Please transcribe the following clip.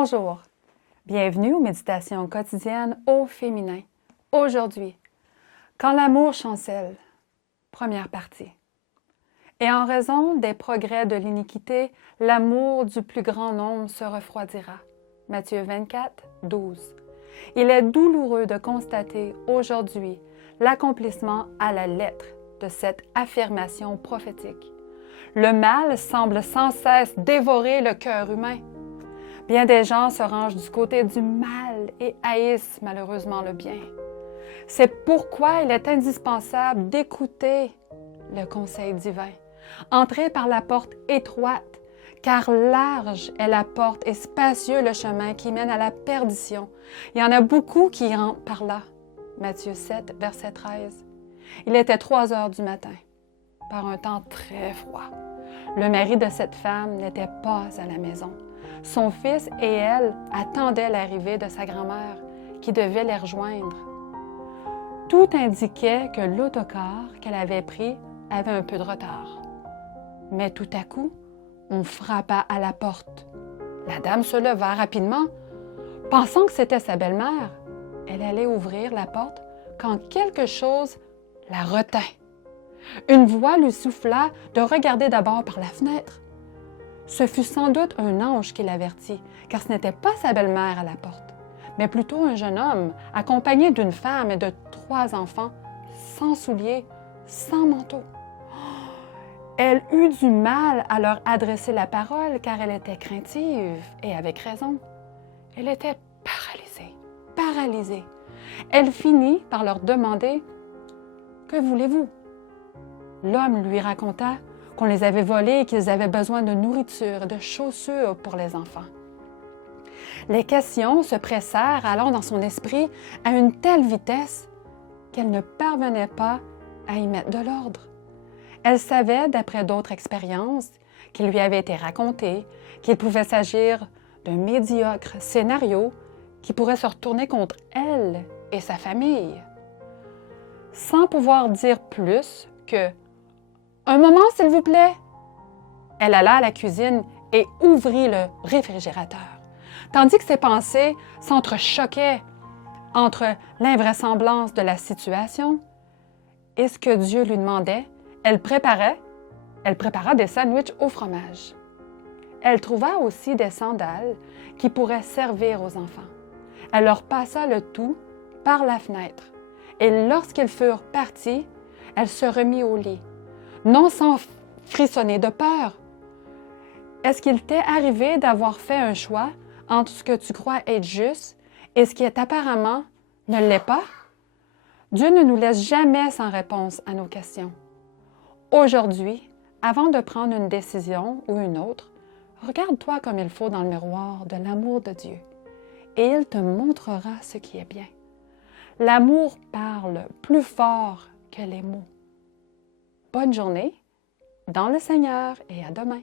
Bonjour, bienvenue aux méditations quotidiennes au féminin. Aujourd'hui, quand l'amour chancelle, première partie. Et en raison des progrès de l'iniquité, l'amour du plus grand nombre se refroidira. Matthieu 24, 12. Il est douloureux de constater aujourd'hui l'accomplissement à la lettre de cette affirmation prophétique. Le mal semble sans cesse dévorer le cœur humain. Bien des gens se rangent du côté du mal et haïssent malheureusement le bien. C'est pourquoi il est indispensable d'écouter le conseil divin. Entrez par la porte étroite, car large est la porte et spacieux le chemin qui mène à la perdition. Il y en a beaucoup qui rentrent par là. Matthieu 7, verset 13. Il était 3 heures du matin, par un temps très froid. Le mari de cette femme n'était pas à la maison. Son fils et elle attendaient l'arrivée de sa grand-mère, qui devait les rejoindre. Tout indiquait que l'autocar qu'elle avait pris avait un peu de retard. Mais tout à coup, on frappa à la porte. La dame se leva rapidement. Pensant que c'était sa belle-mère, elle allait ouvrir la porte quand quelque chose la retint. Une voix lui souffla de regarder d'abord par la fenêtre. Ce fut sans doute un ange qui l'avertit, car ce n'était pas sa belle-mère à la porte, mais plutôt un jeune homme, accompagné d'une femme et de 3 enfants, sans souliers, sans manteau. Elle eut du mal à leur adresser la parole, car elle était craintive, et avec raison. Elle était paralysée. Elle finit par leur demander « Que voulez-vous » L'homme lui raconta qu'on les avait volés et qu'ils avaient besoin de nourriture et de chaussures pour les enfants. Les questions se pressèrent alors dans son esprit à une telle vitesse qu'elle ne parvenait pas à y mettre de l'ordre. Elle savait, d'après d'autres expériences qui lui avaient été racontées, qu'il pouvait s'agir d'un médiocre scénario qui pourrait se retourner contre elle et sa famille. Sans pouvoir dire plus que « Un moment, s'il vous plaît », elle alla à la cuisine et ouvrit le réfrigérateur, tandis que ses pensées s'entrechoquaient entre l'invraisemblance de la situation et ce que Dieu lui demandait. Elle prépara des sandwichs au fromage. Elle trouva aussi des sandales qui pourraient servir aux enfants. Elle leur passa le tout par la fenêtre. Et lorsqu'ils furent partis, elle se remit au lit, non sans frissonner de peur. Est-ce qu'il t'est arrivé d'avoir fait un choix entre ce que tu crois être juste et ce qui est apparemment ne l'est pas? Dieu ne nous laisse jamais sans réponse à nos questions. Aujourd'hui, avant de prendre une décision ou une autre, regarde-toi comme il faut dans le miroir de l'amour de Dieu et il te montrera ce qui est bien. L'amour parle plus fort que les mots. Bonne journée dans le Seigneur et à demain.